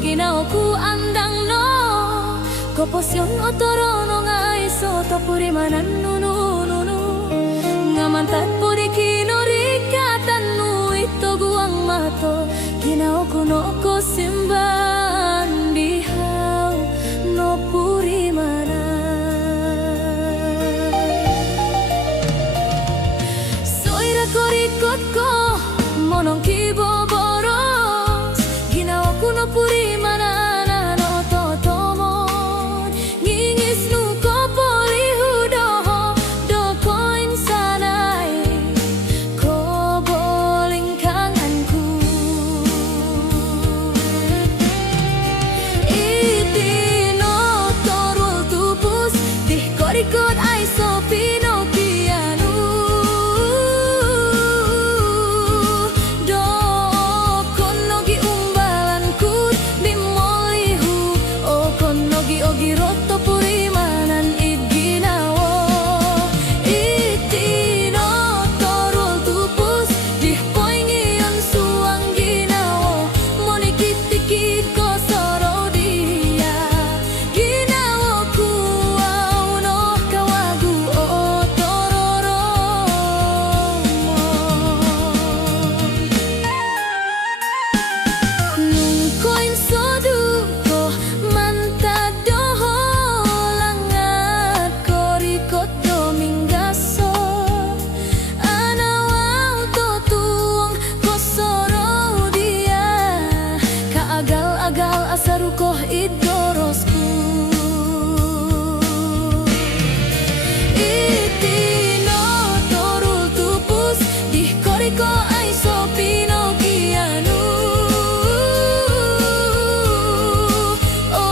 ginaoku andang no Koposyon otoro no nga iso topuri manan nunu Ngamantat po di kinurikatan nu ito guang mato Ginaoku no ko simban dihaw no puri manan Soira korikot ko monong kiboboros Ginaoku no puri manana no totomon Ngingis nu ko polihudo do koin sanay ko boling kanganku Iti no torul tupus dih korikot ay sopino Asarukoh idorosku Iti no torul tupus dih koriko ay sopino kianu O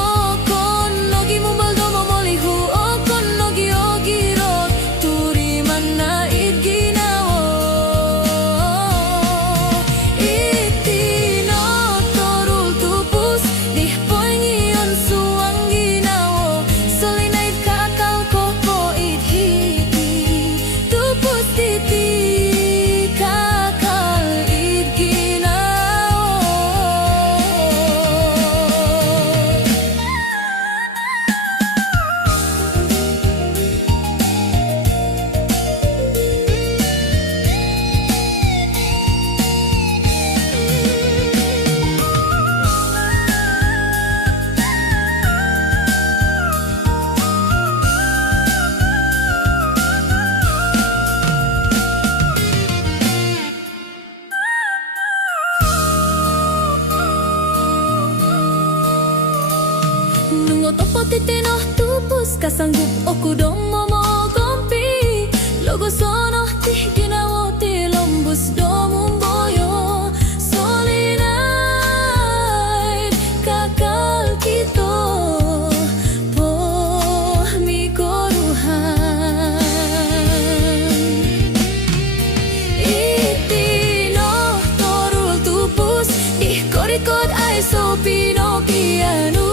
kon nogi mumbal domo molihu O kon nogi ogirot turi mana idginawo Iti no torul tupus dih poingion suang ginawo Solinait kakal koko idhiti Tupus titi kakal idginawo Nungo topo tite no tupus kasanggup oku domo mo gompi Logo sono ti ginawo ti lombus domo boyo Solinay kakal kito po mi koruhan Iti no torul tupus ih korikot ay sopino kianu